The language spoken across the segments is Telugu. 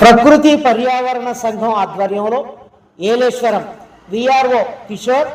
ప్రకృతి పర్యావరణ సంఘం ఆధ్వర్యంలో Yeleswaram VRO Kishore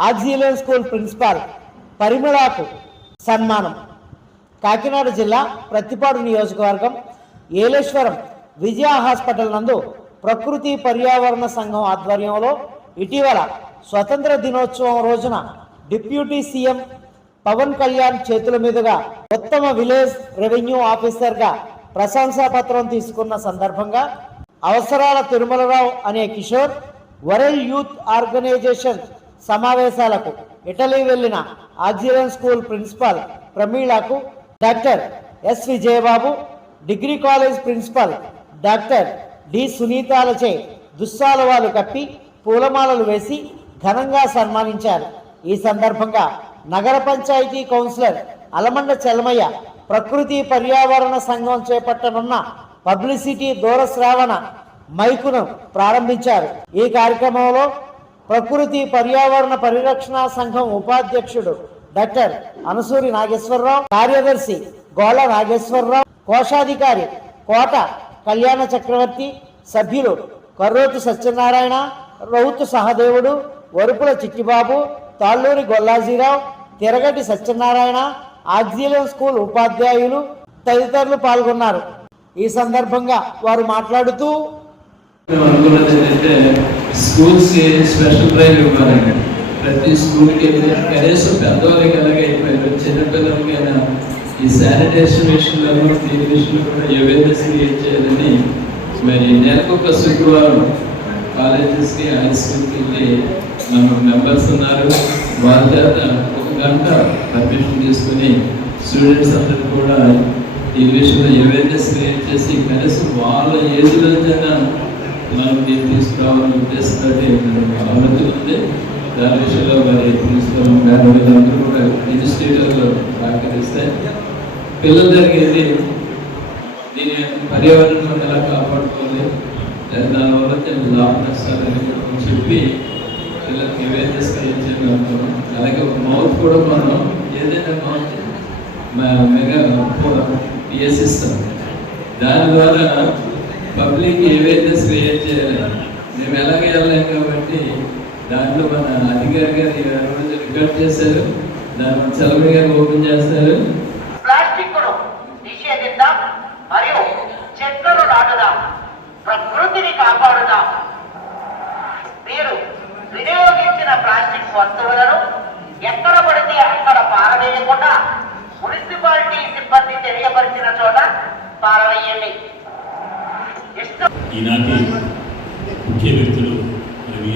ఆక్సిలియన్ school principal పరిమళకు సన్మానం. కాకినాడ జిల్లా ప్రతిపాడు నియోజకవర్గం ఏలేశ్వరం విజయ హాస్పిటల్ నందు ప్రకృతి పర్యావరణ సంఘం ఆధ్వర్యంలో ఇటీవల స్వతంత్ర దినోత్సవం రోజున డిప్యూటీ సీఎం పవన్ కళ్యాణ్ చేతుల మీదుగా ఉత్తమ విలేజ్ రెవెన్యూ ఆఫీసర్గా ప్రశంసా పత్రం తీసుకున్న సందర్భంగా అవసరాల తిరుమలరావు అనే కిషోర్ వరల్డ్ యూత్ ఆర్గనైజేషన్ సమావేశాలకు ఇటలీ వెళ్ళిన Auxilium school principal ప్రమీళకు doctor S Vijayababu degree college principal doctor D సునీతాలచే దుస్సాలవాలు కప్పి పూలమాలలు వేసి ఘనంగా సన్మానించారు. ఈ సందర్భంగా నగర పంచాయతీ కౌన్సిలర్ అలమండ చెలమయ్య ప్రకృతి పర్యావరణ సంఘం చేపట్టనున్న పబ్లిసిటీ దూరశ్రావణ మైకును ప్రారంభించారు. ఈ కార్యక్రమంలో ప్రకృతి పర్యావరణ పరిరక్షణ సంఘం ఉపాధ్యక్షుడు డాక్టర్ అనసూరి నాగేశ్వరరావు కార్యదర్శి గోళ నాగేశ్వరరావు కోశాధికారి కోట కళ్యాణ చక్రవర్తి సభ్యులు కర్రోతు సత్యనారాయణ రౌతు సహదేవుడు వరుపుల చిట్టిబాబు తాళ్ళూరి గొల్లాజీరావు తిరగటి సత్యనారాయణ ఆక్సిలియన్ స్కూల్ ఉపాధ్యాయులు తదితరులు పాల్గొన్నారు. ఈ సందర్భంగా వారు మాట్లాడుతూ అనుకున్నది స్కూల్స్కి స్పెషల్ డ్రైవ్ ఇవ్వాలండి ప్రతి స్కూల్కి కనీసం పెద్దవాళ్ళకి అలాగే అయిపోయారు చిన్నపిల్లలకైనా ఈ శానిటేషన్ విషయంలో దీని విషయంలో కూడా అవేర్నెస్ క్రియేట్ చేయాలని మరి నెలకు ఒక శుక్రవారం కాలేజెస్కి హై స్కూల్కి వెళ్ళి మన మెంబర్స్ ఉన్నారు. వాళ్ళ చేత గంట పర్మిషన్ తీసుకుని స్టూడెంట్స్ అందరూ కూడా ఈ విషయంలో అవేర్నెస్ క్రియేట్ చేసి కనీసం వాళ్ళ ఏజ్లో మనం దీన్ని తీసుకురావాలని ఉద్దేశంతో ఆలోచన ఉంది. దాని విషయంలో మరి ప్రిన్సిపల్ మేడం వీళ్ళందరూ కూడా అడ్మినిస్ట్రేటర్లు సహకరిస్తే పిల్లల జరిగేది దీని పర్యావరణం ఎలా కాపాడుకోవాలి? లేదా దానివల్ల లాభ నష్టాలు చెప్పి పిల్లలకి అవేర్నెస్ క్రియేట్ చేయగలుగుతాం అలాగే ఒక మౌత్ కూడా మనం ఏదైనా మౌత్ మెగా పిఎస్ ఇస్తాం దాని ద్వారా పబ్లిక్ ఏవైతే క్రియేట్ చేయాలి మేము ఎలాగ వెళ్ళలేం కాబట్టి దాంట్లో మన అధికారి గారు రోజు రికార్డ్ చేశారు. దాన్ని చలవి గారు ఓపెన్ చేస్తారు. ప్లాస్టిక్ నిషేధిద్దాం మరియు చెట్లను నాటుదాం. ప్రకృతిని కాపాడుదాం. మీరు వినియోగించిన ప్లాస్టిక్ వస్తువులను ఎక్కడ పడితే అక్కడ పారవేయకుండా మున్సిపాలిటీ సిబ్బంది తెలియపరిచిన చోట పారవేయండి. ఈనాటి ముఖ్య వ్యక్తులు మరి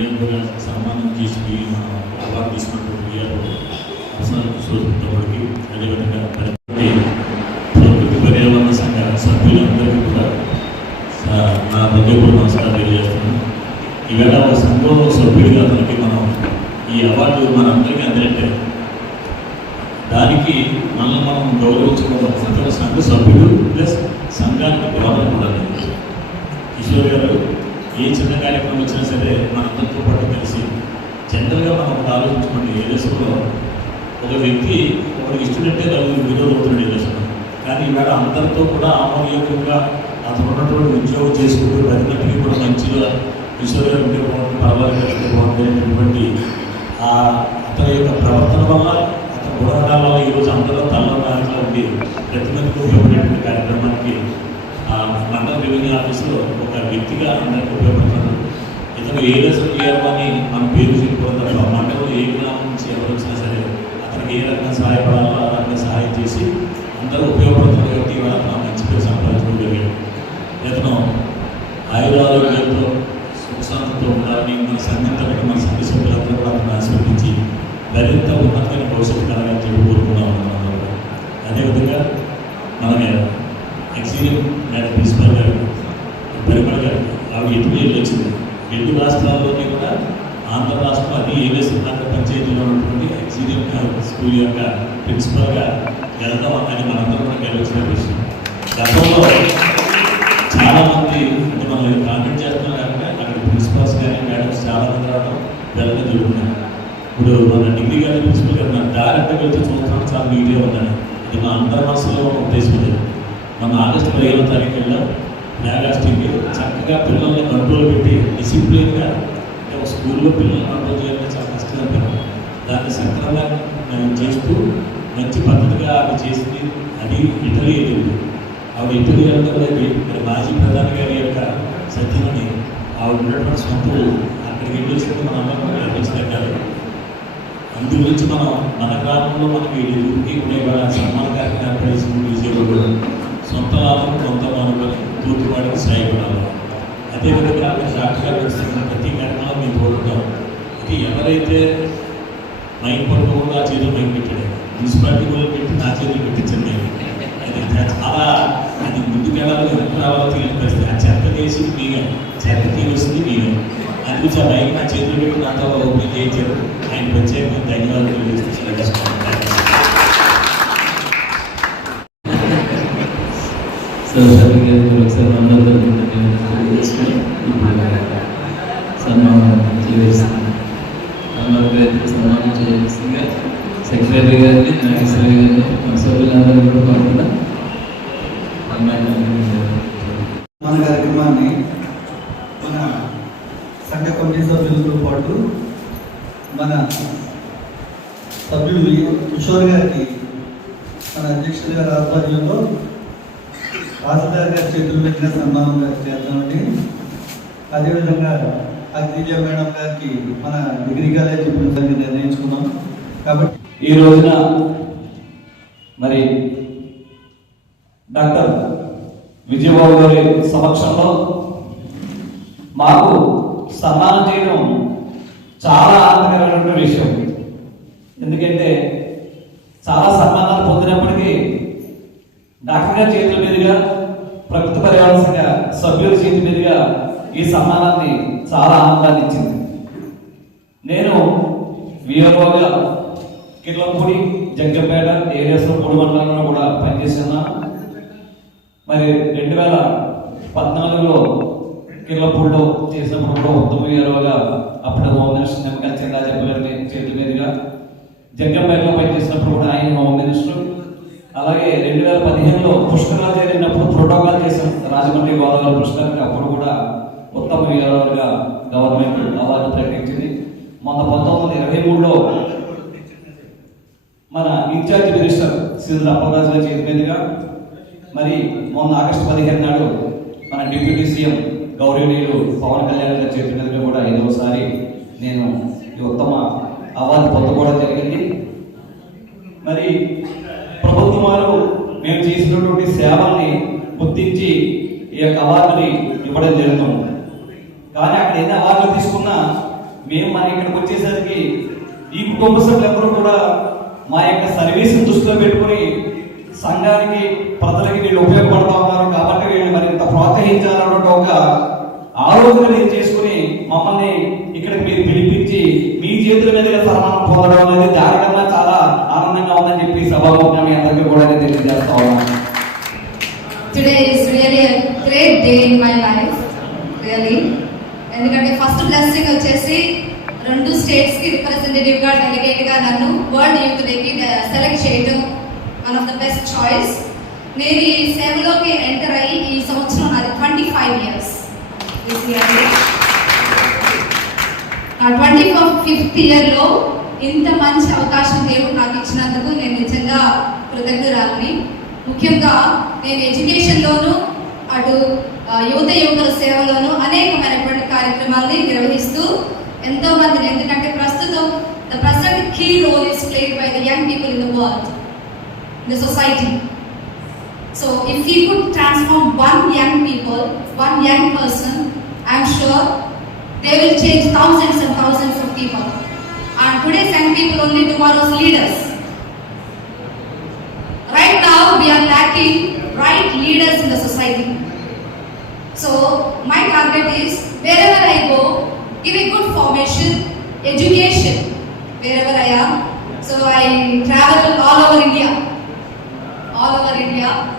సన్మానం చేసి అవార్డు తీసుకున్నటువంటి విఆర్ఓ ప్రసాద్ కిషోర్ అదేవిధంగా ప్రకృతి పర్యావరణ సంఘ సభ్యులందరికీ కూడా నా హృదయపూర్వక నమస్కారం తెలియజేస్తున్నాను. ఈవేళ ఒక సంఘంలో సభ్యుడిగా మనకి మనం ఈ అవార్డు మనందరికీ మనల్ని సంఘ సంఘ ప్లస్ సంఘానికి గౌరవం ఉండాలి కిషోర్ గారు ఏ చిన్న కార్యక్రమం వచ్చినా సరే మనందరితో పాటు కలిసి జనరల్గా మనం ఒకటి ఆలోచించుకోండి. ఏ దేశంలో ఒక వ్యక్తి ఒకరికి ఇష్టడంటే నలుగురు విరోధం అవుతున్నాడు ఈ దేశంలో. కానీ ఈవేళ అందరితో కూడా ఆమోదయోగ్యంగా అతను ఉన్నటువంటి ఉద్యోగం చేసుకుంటూ పది కూడా మంచిగా కిషోర్ గారు ఉంటే బాగుంటుంది పర్వాలేదు ఉంటే బాగుంటుంది అనేటువంటి అతని యొక్క ప్రవర్తన వల్ల అతని వల్ల ఈరోజు అందరూ తల్లగా ఉండి ప్రతి మందికి ఉపయోగపడేటువంటి కార్యక్రమానికి మండల రెవెన్యూ ఆఫీసులో ఒక వ్యక్తిగా అందరికీ ఉపయోగపడుతున్నారు. ఇతను ఏ దశలో చేయాలో అని మనం పేరు చెప్పుకోవడం తప్ప మండలంలో ఏ గ్రామం నుంచి ఎవరు వచ్చినా సరే అతనికి ఏ రకంగా సహాయపడాలో ఆ రకంగా సహాయం చేసి అందరూ ఉపయోగపడుతున్న వ్యక్తి ఇవాళ నా మంచి పేరు సంపాదించుకోగలిగాడు ఇతను ఆయురారోగ్యంతో సుఖశాంతితో ఉండాలని మన సంఘం తరపున మన సంఘ సభ్యులందరూ కూడా అతను ఆశీర్వదించి మరింత ఉన్నతమైన భవిష్యత్తు కలగాలని చెప్పి కోరుకున్నాం మనందరం అదేవిధంగా మనమే ఎక్సీఎం మేడం ప్రిన్సిపల్ గారు పరిమళ గారు ఆవిడ ఎటు వెళ్ళి వచ్చింది రెండు రాష్ట్రాల్లోనే కూడా ఆంధ్ర రాష్ట్రం అది ఏవేసి నగర పంచాయతీలో ఉన్నటువంటి ఎక్సీఎం స్కూల్ యొక్క ప్రిన్సిపల్గా వెళ్ళడం అని మనందరం గెలవచ్చిన విషయం. గతంలో చాలామంది అంటే మనం కామెంట్ చేస్తున్నాం కనుక అక్కడ ప్రిన్సిపల్స్ కానీ మేడమ్స్ చాలా మంది రావడం వెళ్ళడం జరుగుతున్నాయి ఇప్పుడు మన డిగ్రీ గారి ప్రిన్సిపల్ గారు నాకు డైరెక్ట్గా వెళ్తే చూస్తున్నాం చాలా వీడియో ఉందని. ఇది మా అంతర్మాసంలో మనసులో ఉద్దేశం లేదు మన ఆగస్టు పదిహేనో తారీఖు వెళ్ళా. ఫ్లాగాస్టింగ్ చక్కగా పిల్లల్ని కంట్రోల్ పెట్టి డిసిప్లిన్గా ఒక స్కూల్లో పిల్లల్ని కంట్రోల్ చేయాలంటే చాలా కష్టంగా దాన్ని సక్రమంగా చేస్తూ మంచి పద్ధతిగా ఆమె చేసింది అది ఇటలీ వెళ్ళింది ఆవిడ ఇటలీ వెళ్ళడానికి మరి మాజీ ప్రధాని గారి యొక్క సత్యమని ఆవిడ ఉన్నటువంటి సొంత అక్కడికి వెళ్ళేసి మన అమ్మకు అందు గురించి మనం మన గ్రామంలో మనకి ఊరికి కూడా సన్మాన కార్యక్రమం చేసిన విజయవాడ సొంత లాభం కొంత మనం తూర్పువాడికి సాయపడాలి అదేవిధంగా అక్కడ సాక్షిగా వేస్తున్న ప్రతి కార్యక్రమం మేము కోరుతాం ఇది ఎవరైతే మైక్ పడుకోకుండా ఆ చేతులు మైక్ పెట్టాడు మున్సిపాలిటీ కూడా పెట్టి నా చేతులు పెట్టించండి అది చాలా అది ముందుకెళ్ళాలి వెనక్కి రావాలో తెలియని పరిస్థితి. ఆ చెత్త చేసి మీగా చెత్త తీవస్తుంది మీగా. అందుకు ఆ నా చేతులు పెట్టి నాతో ఓపెన్ చేయించారు. ఆయన ప్రత్యేకంగా ధన్యవాదాలు ఒకసారి అందరూ తెలియజేసుకుని సన్మానం గారికి సన్మానం చేయవలసిందిగా సెక్రటరీ గారిని నాగేశ్వర గారిని మన సభ్యులందరూ కూడా కాకుండా అమ్మాయిని మన కార్యక్రమాన్ని సంఘ కమిటీ సభ్యులతో పాటు మన సభ్యులు కిషోర్ గారికి మన అధ్యక్షుల గారి ఆధ్వర్యంలో తహసీల్దార్ గారి చేతుల మీదుగా సన్మానం చేద్దామండి అదేవిధంగా అగ్నిజ మేడం గారికి మన డిగ్రీ కాలేజ్ ప్రిన్సిపల్గా నిర్ణయించుకున్నాం. కాబట్టి ఈ రోజున మరి డాక్టర్ విజయబాబు గారి సమక్షంలో మాకు సన్మానం చేయడం చాలా ఆనందకరమైనటువంటి విషయం. ఎందుకంటే చాలా సన్మానాలు పొందినప్పటికీ డాక్టర్ గారి చేతుల మీదుగా ప్రకృతి పర్యావరణ సభ్యుల చేతి మీదుగా ఈ సన్మానాన్ని చాలా ఆనందాన్ని ఇచ్చింది. నేను విఆర్ఓగా కిర్లంపూడి జగ్గంపేట ఏరియాస్లో మూడు మండలాల్లో కూడా పనిచేస్తున్నాను. మరి రెండు వేల పద్నాలుగులో కిర్లంపూడిలో చేసినప్పుడు కూడా ఉత్తమ అప్పుడు హోమ్ మినిస్టర్ నిమ్మకాయ చందా చెప్పగారి చేతుల మీదుగా జగ్గంపేటలో పనిచేసినప్పుడు కూడా ఆయన హోమ్ మినిస్టర్. అలాగే రెండు వేల పదిహేనులో పుష్కరాలు జరిగినప్పుడు ప్రోటోకాల్ చేసిన రాజమండ్రి గోదావరి పుష్కరానికి అప్పుడు కూడా ఉత్తమ విఆర్ఓగా గవర్నమెంట్ అవార్డు ప్రకటించింది. మొన్న పంతొమ్మిది వందల ఇరవై మూడులో మన ఇన్ఛార్జ్ మినిస్టర్ సిద్ధుల అప్పలరాజు గారి చేతి మీదుగా మరి మొన్న ఆగస్టు పదిహేను నాడు మన డిప్యూటీ సీఎం గౌరవనీయులు పవన్ కళ్యాణ్ గారు చేతి కూడా ఐదవసారి నేను ఈ ఉత్తమ అవార్డు పొందుకోవడం జరిగింది. మరి ప్రభుత్వం వారు మేము చేసినటువంటి సేవల్ని గుర్తించి ఈ యొక్క అవార్డుని ఇవ్వడం జరుగుతుంది. కానీ అక్కడ ఎన్ని అవార్డులు తీసుకున్నా మేము మన ఇక్కడికి వచ్చేసరికి ఈ కుటుంబ సభ్యులందరూ కూడా మా యొక్క సర్వీస్ని దృష్టిలో పెట్టుకుని సంఘానికి ప్రజలకి వీళ్ళు ఉపయోగపడతాం. ఆలోచన మీరు చేసుకుని మమ్మల్ని ఇక్కడ మీరు పిలిపించి మీ చేతుల మీదుగా సన్మానం పొందడం అనేది దానికన్నా చాలా ఆనందంగా ఉందని చెప్పి సభాముఖంగా మీ అందరికీ కూడా నేను తెలియజేస్తా ఉన్నాను. Today is really a great day in my life really ఎందుకంటే ఫస్ట్ బ్లెస్సింగ్ వచ్చేసి రెండు స్టేట్స్కి రిప్రజెంటేటివ్గా డెలిగేట్గా నన్ను వరల్డ్ యూత్ డేకి సెలెక్ట్ చేయడం one of the best choice నేను ఈ సేవలోకి ఎంటర్ అయ్యి ఈ సంవత్సరం నాది ట్వంటీ ఫైవ్ ఇయర్స్ నా ట్వంటీ ఫిఫ్త్ ఇయర్లో ఇంత మంచి అవకాశం దేవుడు నాకు ఇచ్చినందుకు నేను నిజంగా కృతజ్ఞురాలని. ముఖ్యంగా నేను ఎడ్యుకేషన్లోను అటు యువత యువకుల సేవలోను అనేకమైనటువంటి కార్యక్రమాలని నిర్వహిస్తూ ఎంతో మందిని ఎందుకంటే ప్రస్తుతం the present key role is played by the young people in the world the society So if he could transform one young people, one young person, I'm sure they will change thousands and thousands of people. And today's young people only tomorrow's leaders. Right now we are lacking right leaders in the society. So my target is wherever I go, give a good formation, education, wherever I am. So I travel all over India. All over India.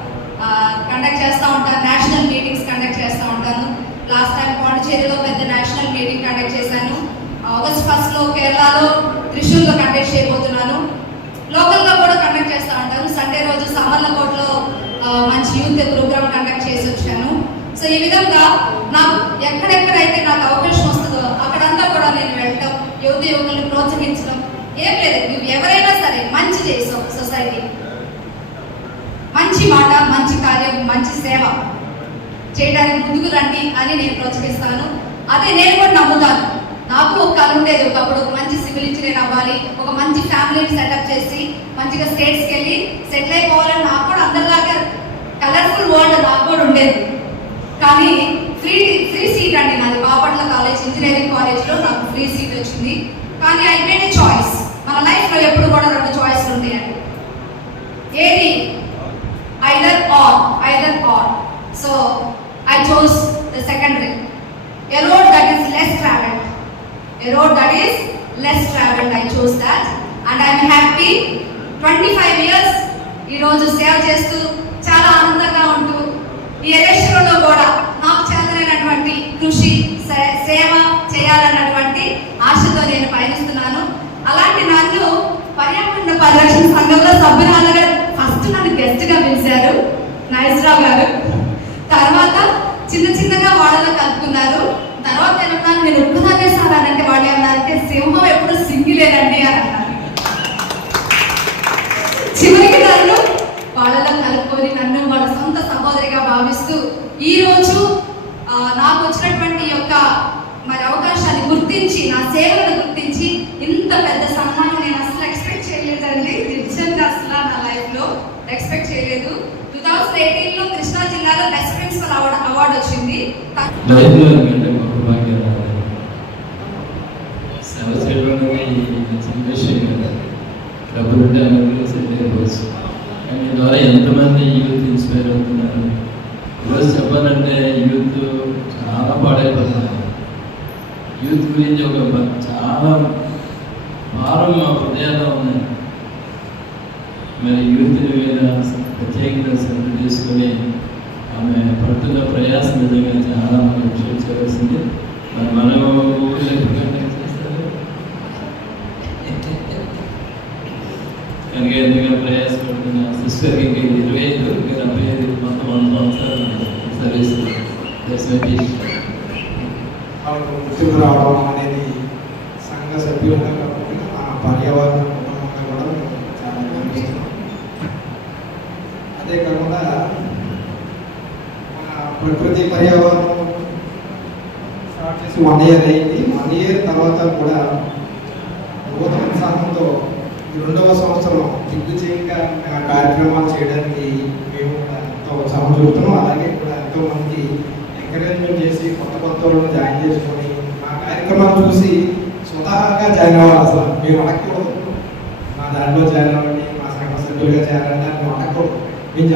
Conduct చేస్తూ ఉంటాను. నేషనల్ మీటింగ్స్ కండక్ట్ చేస్తూ ఉంటాను. లాస్ట్ టైం పాండిచేరిలో పెద్ద నేషనల్ మీటింగ్ కండక్ట్ చేశాను. ఆగస్ట్ ఫస్ట్లో కేరళలో త్రిశూర్లో కండక్ట్ చేయబోతున్నాను. లోకల్గా కూడా కండక్ట్ చేస్తూ ఉంటాను. సండే రోజు సామర్లకోట్లో మంచి యూత్ ప్రోగ్రామ్ కండక్ట్ చేసి వచ్చాను. సో ఈ విధంగా నాకు ఎక్కడెక్కడైతే నాకు అవకాశం వస్తుందో అక్కడంతా కూడా నేను వెళ్ళటం యువత యువకులను ప్రోత్సహించడం ఏం లేదు. నువ్వు ఎవరైనా సరే మంచి చేసావు సొసైటీ. మంచి మాట మంచి కార్యం మంచి సేవ చేయడానికి ముందుకు రండి అని నేను ప్రోత్సహిస్తాను. అదే నేను కూడా నమ్ముతాను. నాకు ఒక కళ ఉండేది. ఒకప్పుడు ఒక మంచి సివిల్ ఇంజనీర్ అవ్వాలి ఒక మంచి ఫ్యామిలీని సెటప్ చేసి మంచిగా స్టేట్స్కి వెళ్ళి సెటిల్ అయిపోవాలని నాకు కూడా అందరిలాగా కలర్ఫుల్ వరల్డ్ నాకు కూడా ఉండేది. కానీ ఫ్రీ ఫ్రీ సీట్ అండి నాది. బాపట్ల కాలేజ్ ఇంజనీరింగ్ కాలేజ్లో నాకు ఫ్రీ సీట్ వచ్చింది. కానీ ఐ మేడ్ చాయిస్ మన లైఫ్లో ఎప్పుడు కూడా రెండు చాయిస్లు ఉంటాయండి ఏది either or either or so i chose the second ring a road that is less traveled a road that is less traveled i chose that and i'm happy 25 years ఈ రోజు సేవ చేస్తూ చాలా ఆనందంగా ఉంటూ ఈ ఎలక్షన్లో కూడా నాకు చేతనైనటువంటి కృషి సేవ చేయాలన్నటువంటి ఆశతో నేను పయనిస్తున్నాను అలాంటి నన్ను పర్యావరణ పరిరక్షణ సంఘంలో సభ్యురాలుగా ఫస్ట్ నన్ను గెస్ట్గా పిలిచారు నాయసరావు గారు. తర్వాత చిన్న చిన్నగా వాళ్ళలో కలుపుకున్నారు. తర్వాత ఏమన్నారు నేను ఒక్కదాన్నే సార్ అని అంటే వాళ్ళు ఏమన్నారంటే సింహం ఎప్పుడు సింగిలేనండి అని అన్నారు. చివరికి నన్ను వాళ్ళలో కలుపుకొని నన్ను వాళ్ళ సొంత సహోదరిగా భావిస్తూ ఈ రోజు నాకు వచ్చినటువంటి ఈ యొక్క మరి అవకాశాన్ని గుర్తించి నా సేవలను గుర్తించి ఇంత పెద్ద సన్మానం నేను అసలు ఎక్స్పెక్ట్ చేయలేదండి నిజంగా అసలు నా లైఫ్లో ఎక్స్పెక్ట్ చేయలేదు టూ థౌసండ్ ఎయిటీన్లో కృష్ణా జిల్లాలో బెస్ట్ ప్రిన్సిపల్ అవార్డు అవార్డు వచ్చింది గొప్ప భాగ్యం సేవ చేయడం అనేది చిన్న విషయం కదా డబ్బులు ఉంటే అనుకుని కానీ ద్వారా ఎంతమంది యూత్ ఇన్స్పైర్ అవుతున్నారు ఈరోజు చెప్పాలంటే యూత్ చాలా పాడైపోతున్నారు యూత్ గురించి ఒక చాలా భారం మా హృదయాల్లో ఉన్నాయి మరి యూత్ మీద ప్రత్యేకంగా శ్రద్ధ తీసుకొని ఆమె పడుతున్న ప్రయాసం నిజంగా చాలా మనం మరి మన కనుక ఎందుకంటే ప్రయాసపడుతున్న సిస్టర్కి ఇంకా ఇరవై ఐదు డెబ్బై ఐదు మొత్తం వంద సంవత్సరాలు సర్వీస్ రావడం అనేది సంఘ సభ్యులుగా కాకుండా మన పర్యావరణ కుటుంబంగా కూడా చాలా అదే కాకుండా మన ప్రకృతి పర్యావరణం స్టార్ట్ చేసి వన్ ఇయర్ అయింది. వన్ ఇయర్ తర్వాత కూడా యువత ఉత్సాహంతో ఈ రెండవ సంవత్సరం దిగ్విజయంగా ఆ కార్యక్రమాలు చేయడానికి మేము ఎంతో ఉత్సాహం చూపుతున్నాం. అలాగే కూడా ఎంతో మంది ఎంకరేజ్మెంట్ చేసి కొత్త కొత్త వాళ్ళని జాయిన్ చేసుకొని మా కార్యక్రమాలు చూసి స్వతహాగా జాయిన్ అవ్వాలి అసలు. మేము అడగకూడదు. మా దాంట్లో జాయిన్ అవ్వండి మా సంఘ సభ్యులుగా చేరాలంటే మేము అడగకూడదు. మేము